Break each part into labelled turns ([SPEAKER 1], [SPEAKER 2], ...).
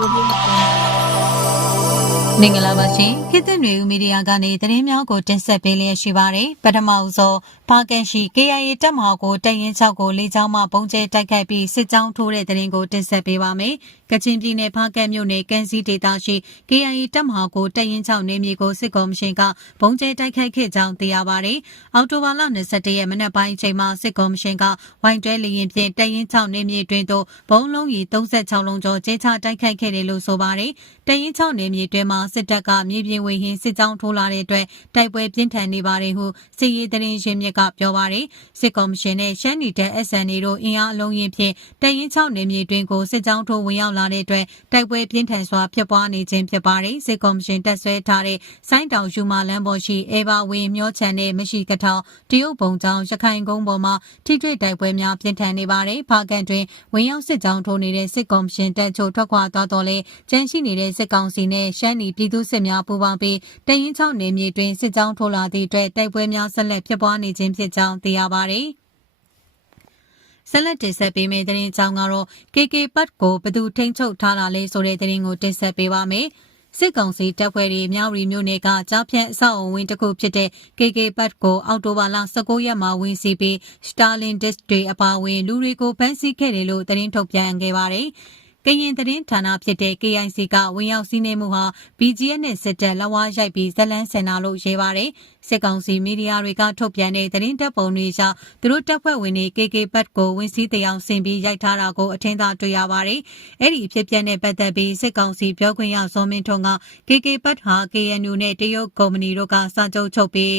[SPEAKER 1] ကိုလေးကို
[SPEAKER 2] မင်္ဂလာပါရှင်ခေတ်သစ်နွေဦးမီဒီယာကနေသတင်းများကိုတင်ဆက်ပေးလျက်ရှိပါတယ်ပထမဦးဆုံးဖာကန်ရှိ KIA တပ်မဟာကိုတရင်6ကိုလေကြောင်းမှပုံကျဲတိုက်ခိုက်ပြီးစစ်ကြောင်းထိုးတဲ့သတင်းကိုတင်ဆက်ပေးပါမယ်ကချင်ပြည်နယ်ဖာကန်မြို့နယ်ကန်စီဒေသရှိ KIA တပ်မဟာကိုတရင်6နေမြေကိုစစ်ကော်မရှင်ကပုံကျဲတိုက်ခိုက်ခဲ့ကြောင်းသိရပါတယ်အောက်တိုဘာလ21ရက်မနက်ပိုင်းအချိန်မှာစစ်ကော်မရှင်ကဝိုင်တွဲလေရင်ဖြင့်တရင်6နေမြေတွင်သို့ဘုံလုံးကြီး36လုံးကျော်ကျဲချတိုက်ခိုက်ခဲ့တယ်လို့ဆိုပါတယ်တရင်6နေမြေတွင်မှာစစ်တပ်ကမြေပြင်ဝေဟင်းစစ်ကြောင်းထိုးလာတဲ့အတွက်တိုက်ပွဲပြင်းထန်နေပါတယ်ဟုစစ်ရေးသတင်းရင်းမြစ်ကပြောပါတယ်စစ်ကော်မရှင်နဲ့ရှမ်းနီတဲ့ SNA တို့အင်အားအလုံးရင်ဖြင့်တရင်6နေမြေတွင်ကိုစစ်ကြောင်းထိုးဝင်ရောက်လာတဲ့အတွက်တိုက်ပွဲပြင်းထန်စွာဖြစ်ပွားနေခြင်းဖြစ်ပါတယ်စစ်ကော်မရှင်တက်ဆွဲထားတဲ့စိုင်းတောင်ယူမာလမ်းပေါ်ရှိအေဘာဝင်းမျောချန်တဲ့မရှိကထောင်တရုတ်ဘုံကျောင်းရခိုင်ကုန်းပေါ်မှာထိတွေ့တိုက်ပွဲများပြင်းထန်နေပါတယ်ဖာကန်တွင်ဝင်ရောက်စစ်ကြောင်းထိုးနေတဲ့စစ်ကော်မရှင်တပ်ချုပ်ထွက်ခွာသွားတော့လဲကျန်းရှိနေတဲ့စစ်ကောင်စီနဲ့ရှမ်းနီပြည်သူစစ်များပူးပေါင်းပြီးတရင်6နေမြေတွင်စစ်ကြောင်းထိုးလာသည့်အတွက်တိုက်ပွဲများဆက်လက်ဖြစ်ပွားနေခြင်းဖြစ်ကြောင်းသိရပါတယ်။ ဆက်လက်တင်ဆက်ပေးမယ့်သတင်းကြောင်းကတော့ KK ပတ်ကိုဘသူထိန်းချုပ်ထားတာလဲဆိုတဲ့သတင်းကိုတင်ဆက်ပေးပါမယ်။စစ်ကောင်စီတပ်ဖွဲ့တွေမြောက်ရီမြို့နယ်ကကြားဖြန့်အဆောက်အုံဝင်းတစ်ခုဖြစ်တဲ့ KK ပတ်ကိုအောက်တိုဘာလ19ရက်မှာဝင်စီပြီး Starlin Disk တွေအပါအဝင်လူတွေကိုဖမ်းဆီးခဲ့တယ်လို့သတင်းထုတ်ပြန်ခဲ့ပါတယ်။ ကရင်သတင်းဌာနဖြစ်တဲ့ KIC ကဝင်ရောက်စီးနင်းမှုဟာ BGF နဲ့စစ်တပ်လက်ဝါးရိုက်ပြီးဇလန်းစင်နာလို့ရေးပါတယ်။စစ်ကောင်စီမီဒီယာတွေကထုတ်ပြန်တဲ့သတင်းတပ်ပုံတွေကြောင့်သူတို့တပ်ဖွဲ့ဝင်တွေ KK ဘတ်ကိုဝင်စည်းတရားဆင်ပြီးရိုက်ထားတာကိုအထင်သာတွေ့ရပါတယ်။အဲ့ဒီအဖြစ်ပြက်နဲ့ပတ်သက်ပြီးစစ်ကောင်စီပြောခွင့်ရဇော်မင်းထွန်းက KK ဘတ်ဟာ KNU နဲ့တရုတ်ကုမ္ပဏီတို့ကစာချုပ်ချုပ်ပြီး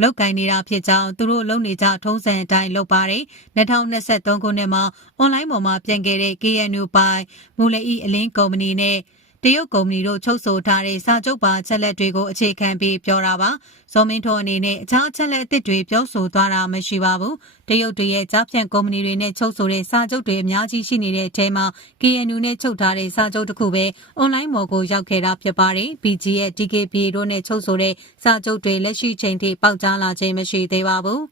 [SPEAKER 2] လောက်ကင်နေတာဖြစ်ကြောင်းသူတို့လုံနေကြထုံးစံအတိုင်းလုပ်ပါတယ်2023ခုနှစ်မှာအွန်လိုင်းပေါ်မှာပြန်ခဲ့တဲ့ KNU ပိုင်မူလီအလင်းကုမ္ပဏီနဲ့ တရုတ်ကုမ္ပဏီတို့ချုပ်ဆိုထားတဲ့စာချုပ်ပါချက်လက်တွေကိုအခြေခံပြီးပြောတာပါဇော်မင်းထွန်းအနေနဲ့အခြားချက်လက်အသစ်တွေပြောဆိုသွားတာမရှိပါဘူးတရုတ်တွေရဲ့ကြားဖြန့်ကုမ္ပဏီတွေနဲ့ချုပ်ဆိုတဲ့စာချုပ်တွေအများကြီးရှိနေတဲ့အထဲမှာ KNU နဲ့ချုပ်ထားတဲ့စာချုပ်တစ်ခုပဲအွန်လိုင်းမော်ကိုရောက်ခဲ့တာဖြစ်ပါတယ် BG ရဲ့ DKP တို့နဲ့ချုပ်ဆိုတဲ့စာချုပ်တွေလက်ရှိချိန်ထိပေါက်ကြားလာခြင်းမရှိသေးပါဘူး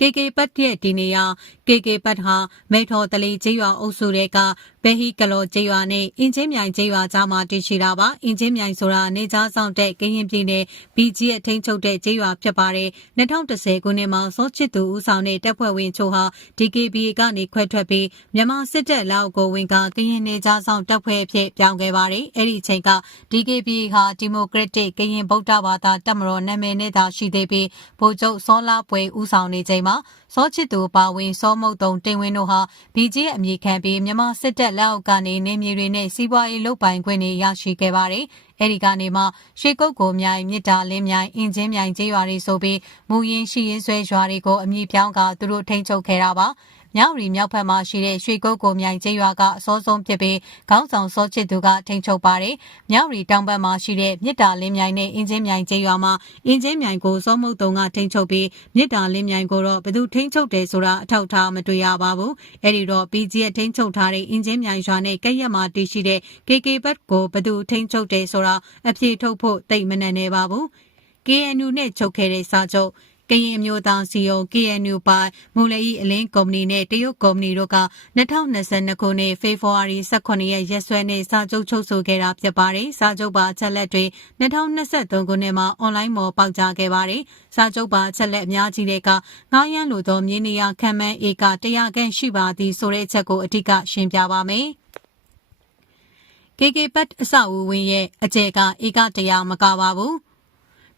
[SPEAKER 2] KK ပတ်ရဲ့ဒီနေရာ KK ပတ်ဟာမိထော်တလီကျေးရွာအုပ်စုတွေကဘဟီကလောကျေးရွာနဲ့အင်ချင်းမြိုင်ကျေးရွာကြားမှာတည်ရှိတာပါအင်ချင်းမြိုင်ဆိုတာနေကြားဆောင်တဲ့ကရင်ပြည်နယ် BG ရဲ့ထိန်းချုပ်တဲ့ကျေးရွာဖြစ်ပါတယ်2010ခုနှစ်မှာစောချစ်သူဦးဆောင်တဲ့တပ်ဖွဲ့ဝင်ချို့ဟာ DKBA ကနေခွဲထွက်ပြီးမြန်မာစစ်တပ်လက်အောက်ကိုဝင်ကကရင်နေကြားဆောင်တပ်ဖွဲ့အဖြစ်ပြောင်းခဲ့ပါတယ်အဲ့ဒီအချိန်က DKBA ဟာဒီမိုကရက်တစ်ကရင်ဗုဒ္ဓဘာသာတပ်မတော်နာမည်နဲ့သာရှိသေးပြီးဗိုလ်ချုပ်စောလာပွဲဦးဆောင်နေချိန်မှာစောချစ်သူပါဝင်စောမုတ်တုံတင်ဝင်းတို့ဟာ BG ရဲ့အမည်ခံပြီးမြန်မာစစ်တပ်လက်အောက်ကနေနေမြေတွေနဲ့စီးပွားရေးလုပ်ပိုင်ခွင့်တွေရရှိခဲ့ပါတယ်။အဲဒီကနေမှရှေးကုတ်ကိုမြိုင်မြစ်တာလင်းမြိုင်အင်ချင်းမြိုင်ကျေးရွာတွေဆိုပြီးမူရင်းရှိရင်ဆွဲရွာတွေကိုအမည်ပြောင်းကသူတို့ထိန်းချုပ်ခဲ့တာပါ။ မြောက်ရီမြောက်ဖက်မှာရှိတဲ့ရွှေကုတ်ကိုမြိုင်ကျေးရွာကအစောဆုံးဖြစ်ပြီးခေါင်းဆောင်စောချစ်သူကထိန်းချုပ်ပါတယ်။မြောက်ရီတောင်ဘက်မှာရှိတဲ့မြစ်တာလင်းမြိုင်နဲ့အင်ချင်းမြိုင်ကျေးရွာမှာအင်ချင်းမြိုင်ကိုစောမုတ်တုံကထိန်းချုပ်ပြီးမြစ်တာလင်းမြိုင်ကိုတော့ဘယ်သူထိန်းချုပ်တယ်ဆိုတာအထောက်ထားမတွေ့ရပါဘူး။အဲဒီတော့ PG ရဲ့ထိန်းချုပ်ထားတဲ့အင်ချင်းမြိုင်ရွာနဲ့ကဲ့ရက်မှာတည်ရှိတဲ့ KK ဘတ်ကိုဘယ်သူထိန်းချုပ်တယ်ဆိုတာအပြေထုတ်ဖို့တိတ်မနှံ့နေပါဘူး။ KNU နဲ့ချုပ်ခဲ့တဲ့စာချုပ် ကရင်အမျိုးသားစီယုံ KNU ပိုင်မူလီအလင်းကုမ္ပဏီနဲ့တရုတ်ကုမ္ပဏီတို့က2022ခုနှစ်ဖေဖော်ဝါရီ18ရက်ရက်စွဲနဲ့စာချုပ်ချုပ်ဆိုခဲ့တာဖြစ်ပါတယ်။စာချုပ်ပါအချက်လက်တွေ2023ခုနှစ်မှာအွန်လိုင်းမော်ပေါက်ကြားခဲ့ပါတယ်။စာချုပ်ပါအချက်လက်အများကြီးတွေကငားရမ်းလိုသောမြေနေရခံမှန်းဧက100ခန့်ရှိပါသည်ဆိုတဲ့အချက်ကိုအဓိကရှင်းပြပါမယ်။ KK ပတ်အဆောက်အဦဝင်းရဲ့အကျယ်ကဧက100မကပါဘူး။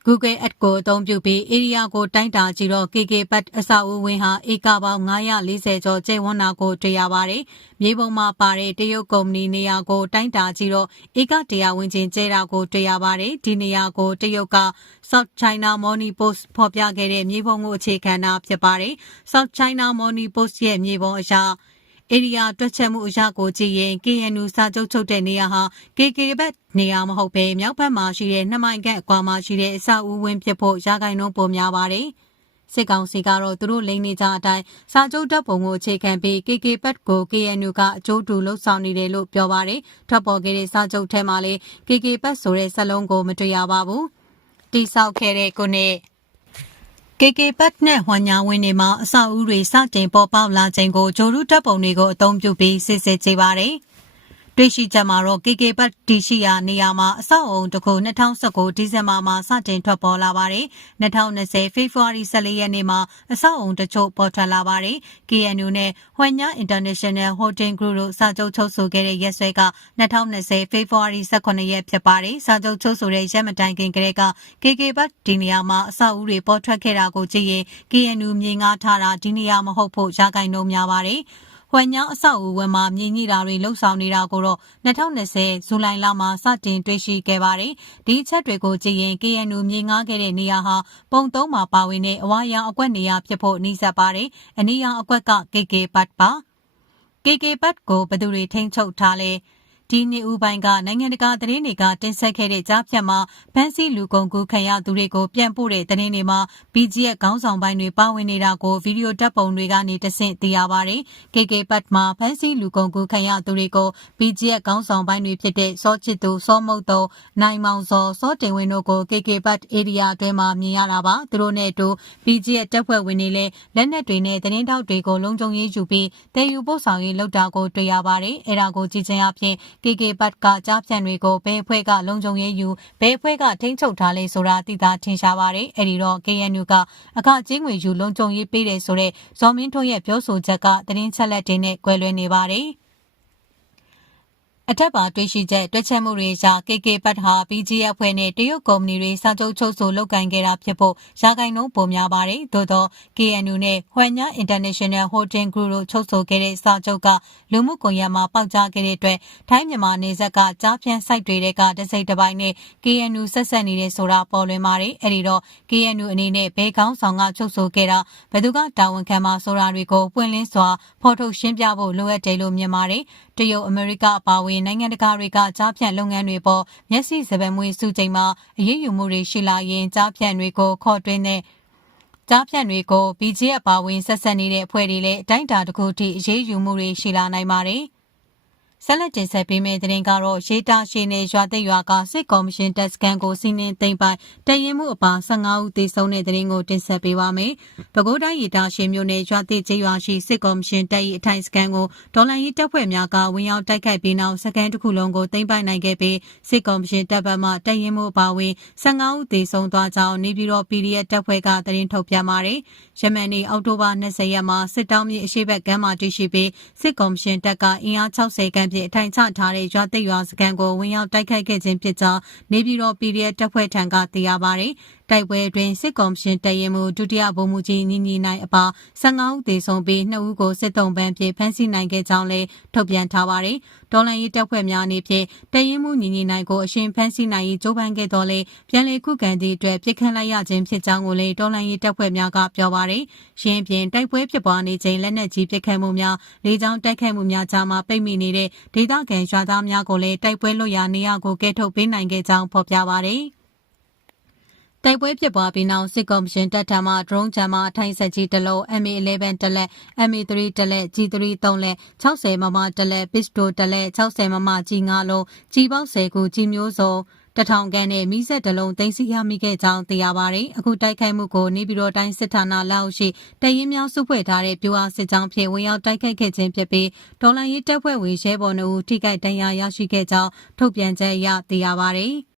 [SPEAKER 2] Google Ads ကိုအသုံးပြုပြီး area ကိုတိုင်းတာကြည့်တော့ KK ပတ်အဆောက်အဦဝင်းဟာဧကပေါင်း940ကျော်ကျယ်ဝန်းတာကိုတွေ့ရပါတယ်။မြေပုံမှာပါတဲ့တရုတ်ကုမ္ပဏီနေရာကိုတိုင်းတာကြည့်တော့ဧက100ဝန်းကျင်ကျဲတာကိုတွေ့ရပါတယ်။ဒီနေရာကိုတရုတ်က South China Morning Post ဖော်ပြခဲ့တဲ့မြေပုံကိုအခြေခံတာဖြစ်ပါတယ်။ South China Morning Post ရဲ့မြေပုံအရာ ဧရိယာတွက်ချက်မှုအရာကိုကြည့်ရင် KNU စာချုပ်ချုပ်တဲ့နေရာဟာ KK ဘက်နေရာမဟုတ်ဘဲမြောက်ဘက်မှာရှိတဲ့နှစ်မိုင်ခန့်အကွာမှာရှိတဲ့အဆောက်အဦဝင်းဖြစ်ဖို့ရာဂိုင်နှုန်းပိုများပါတယ်။စစ်ကောင်စီကတော့သူတို့လိန်နေကြအတိုင်းစာချုပ်တပ်ပုံကိုအခြေခံပြီး KK ဘက်ကို KNU ကအကျိုးတူလှုပ်ဆောင်နေတယ်လို့ပြောပါတယ်။ထွက်ပေါ်ခဲ့တဲ့စာချုပ်ထဲမှာလည်း KK ဘက်ဆိုတဲ့စက်လုံးကိုမတွေ့ရပါဘူး။တိဆောက်ခဲ့တဲ့ခုနှစ် KK ပတ်နဲ့ဟွန်ညာဝင်းတွေမှာအဆောက်အဦတွေစတင်ပေါ်ပေါက်လာခြင်းကိုဂျိုရုတပ်ပုံတွေကိုအသုံးပြုပြီးစစ်စစ်ကြည့်ပါတယ်။ တွေ့ရှိချက်မှာတော့ KK ဘတ်တီရှိရာနေရာမှာအဆောက်အုံတစ်ခု2019ဒီဇင်ဘာမှာစတင်ထွက်ပေါ်လာပါတယ်2020ဖေဖော်ဝါရီ14ရက်နေ့မှာအဆောက်အုံတချို့ပေါ်ထွက်လာပါတယ် KNU နဲ့ဟွမ်ညာ International Holding Group တို့စာချုပ်ချုပ်ဆိုခဲ့တဲ့ရက်စွဲက2020ဖေဖော်ဝါရီ18ရက်ဖြစ်ပါတယ်စာချုပ်ချုပ်ဆိုတဲ့ရက်မတိုင်ခင်ကတည်းက KK ဘတ်ဒီနေရာမှာအဆောက်အဦတွေပေါ်ထွက်ခဲ့တာကိုကြည့်ရင် KNU မြေငါထားတာဒီနေရာမဟုတ်ဖို့ရာဂိုင်နှုန်းများပါတယ် ဟွမ်ညာအဆောက်အဦဝယ်မှာမြင်ညိတာတွေလှုပ်ဆောင်နေတာကိုတော့2020ဇူလိုင်လမှာစတင်တွေ့ရှိခဲ့ပါတယ်။ဒီအချက်တွေကိုကြည့်ရင် KNU မြေငားခဲ့တဲ့နေရာဟာပုံသုံးမှာပါဝင်တဲ့အဝါရောင်အကွက်နေရာဖြစ်ဖို့နှိစက်ပါတယ်။အနီရောင်အကွက်က KK ဘတ်ပါ။ KK ဘတ်ကိုဘယ်သူတွေထိန်းချုပ်ထားလဲ။ ဒီနေ့ဦးပိုင်းကနိုင်ငံတကာသတင်းတွေကတင်ဆက်ခဲ့တဲ့ကြားဖြတ်မှာဖန်စီလူကုန်ကူခံရသူတွေကိုပြန်ပို့တဲ့သတင်းတွေမှာ BGF ခေါင်းဆောင်ပိုင်းတွေပါဝင်နေတာကိုဗီဒီယိုတပ်ပုံတွေကနေတဆင့်သိရပါတယ်။ KK ပတ်မှာဖန်စီလူကုန်ကူခံရသူတွေကို BGF ခေါင်းဆောင်ပိုင်းတွေဖြစ်တဲ့စောချစ်သူစောမုတ်တုံနိုင်မောင်စောစောတင်ဝင်းတို့ကို KK ပတ် area အတွင်းမှာမြင်ရတာပါသူတို့နဲ့အတူ BGF တပ်ဖွဲ့ဝင်တွေလည်းလက်နက်တွေနဲ့သတင်းထောက်တွေကိုလုံခြုံရေးယူပြီးတည်ယူပို့ဆောင်ရေးလုပ်တာကိုတွေ့ရပါတယ်။အဲဒါကိုကြည့်ချင်းအပြင် KK ဘတ်ကကြားဖြန့်တွေကိုဘယ်အဖွဲ့ကလုံခြုံရေးယူဘယ်အဖွဲ့ကထိန်းချုပ်ထားလဲဆိုတာသိသာထင်ရှားပါတယ်။အဲဒီတော့ KNU ကအခကြေးငွေယူလုံခြုံရေးပေးတယ်ဆိုတဲ့ဇော်မင်းထွန်းရဲ့ပြောဆိုချက်ကသတင်းချက်လက်တွေနဲ့ကွဲလွဲနေပါတယ်။ အထက်ပါတွေ့ရှိချက်တွက်ချက်မှုတွေအရ KK ပတ်ဟာ BGF ဖွဲ့နဲ့တရုတ်ကုမ္ပဏီတွေစာချုပ်ချုပ်ဆိုလုပ်ကိုင်ခဲ့တာဖြစ်ဖို့ရာဂိုင်နှုန်းပုံများပါတယ်။သို့သော KNU နဲ့ဟွမ်ညာ International Holding Group တို့ချုပ်ဆိုခဲ့တဲ့စာချုပ်ကလူမှုကွန်ရက်မှာပေါက်ကြားခဲ့တဲ့အတွက်ထိုင်းမြန်မာနေဆက်ကကြားဖြန့် site တွေကတစိမ့်တစ်ပိုင်းနဲ့ KNU ဆက်ဆက်နေတဲ့ဆိုတာပေါ်လွင်ပါတယ်။အဲဒီတော့ KNU အနေနဲ့ဘယ်ကောင်းဆောင်ကချုပ်ဆိုခဲ့တာဘယ်သူကတာဝန်ခံမှာဆိုတာတွေကိုပွင့်လင်းစွာဖော်ထုတ်ရှင်းပြဖို့လိုအပ်တယ်လို့မြင်ပါတယ်။တရုတ်အမေရိကအပါအဝင်နိုင်ငံတကာတွေကကြားဖြန့်လုပ်ငန်းတွေပေါ်မျက်စိစပယ်မွေးစုချိန်မှာအရေးယူမှုတွေရှိလာရင်ကြားဖြန့်တွေကိုခေါ်တွင်းတဲ့ကြားဖြန့်တွေကို BGF ပါဝင်ဆက်ဆက်နေတဲ့အဖွဲ့တွေလည်းအတိုင်းအတာတစ်ခုထိအရေးယူမှုတွေရှိလာနိုင်ပါတယ်။ ဆက်လက်တင်ဆက်ပေးမယ့်သတင်းကတော့ရေးတာရှိနေရွာသိရွာကစစ်ကော်မရှင်တပ်စခန်းကိုစီးနင်းသိမ်းပိုင်တရင်မှုအပါ15ဦးသေဆုံးတဲ့သတင်းကိုတင်ဆက်ပေးပါမယ်။ပဲခူးတိုင်းရေးတာရှိမြို့နယ်ရွာသိကျေးရွာရှိစစ်ကော်မရှင်တပ်၏အထိုင်စခန်းကိုဒေါ်လာရေးတပ်ဖွဲ့များကဝင်ရောက်တိုက်ခိုက်ပြီးနောက်စခန်းတစ်ခုလုံးကိုသိမ်းပိုင်နိုင်ခဲ့ပြီးစစ်ကော်မရှင်တပ်ဘက်မှတရင်မှုအပါဝင်15ဦးသေဆုံးသွားကြောင်းနေပြည်တော် PDF တပ်ဖွဲ့ကသတင်းထုတ်ပြန်ပါတယ်။ယမန်နေ့အောက်တိုဘာ20ရက်မှာစစ်တောင်းမြေအရှိဘက်ကမ်းမှာတည်ရှိပြီးစစ်ကော်မရှင်တပ်ကအင်အား60ခန့်ဖြင့်အထိုင်ချထားတဲ့ရွာသိရွာစခန်းကိုဝင်ရောက်တိုက်ခိုက်ခဲ့ခြင်းဖြစ်ကြောင်းနေပြည်တော် PDF တပ်ဖွဲ့ထံကသိရပါဗျ။ တိုက်ပွဲတွင်စစ်ကော်မရှင်တရင်မှုဒုတိယဗိုလ်မှူးကြီးညီညီနိုင်အပါ15ဦးသေဆုံးပြီး2ဦးကိုစစ်တုံးပန်းဖြင့်ဖမ်းဆီးနိုင်ခဲ့ကြောင်းလည်းထုတ်ပြန်ထားပါတယ်။ဒေါ်လန်ရေးတပ်ဖွဲ့များအနေဖြင့်တရင်မှုညီညီနိုင်ကိုအရှင်ဖမ်းဆီးနိုင်ရေးကြိုးပမ်းခဲ့တော်လဲပြန်လည်ခုခံသည့်အတွက်ပြစ်ခတ်လိုက်ရခြင်းဖြစ်ကြောင်းကိုလည်းဒေါ်လန်ရေးတပ်ဖွဲ့များကပြောပါတယ်။ရှင်းပြင်တိုက်ပွဲဖြစ်ပွားနေချိန်လက်နက်ကြီးပစ်ခတ်မှုများလေကြောင်းတိုက်ခိုက်မှုများကြားမှာပိတ်မိနေတဲ့ဒေသခံရွာသားများကိုလည်းတိုက်ပွဲလွတ်ရာနေရာကိုကဲထုတ်ပေးနိုင်ခဲ့ကြောင်းဖော်ပြပါတယ်။ တိုက်ပွဲဖြစ်ပွားပြီးနောက်စစ်ကော်မရှင်တပ်ထံမှ drone ဂျမ်မာအထိုင်ဆက်ကြီးတစ်လုံး MA11 တစ်လက် MA3 တစ်လက် G3 3လက်60မမတစ်လက် pistol တစ်လက်60မမကြီး9လုံးကြီးပေါက်10ခုကြီးမျိုးစုံတထောင်ခန့်နဲ့မိဆက်တလုံးတင်စီရမိခဲ့ကြောင်းသိရပါတယ်။အခုတိုက်ခိုက်မှုကိုနေပြည်တော်တိုင်းစစ်ဌာနလက်အောက်ရှိတရင်များစုဖွဲ့ထားတဲ့ပြူအားစစ်ကြောင်းဖြင့်ဝင်ရောက်တိုက်ခိုက်ခဲ့ခြင်းဖြစ်ပြီးဒေါ်လာရေးတပ်ဖွဲ့ဝင်ရဲဘော်နှုတ်ထိခိုက်ဒဏ်ရာရရှိခဲ့ကြောင်းထုတ်ပြန်ချက်အရသိရပါတယ်။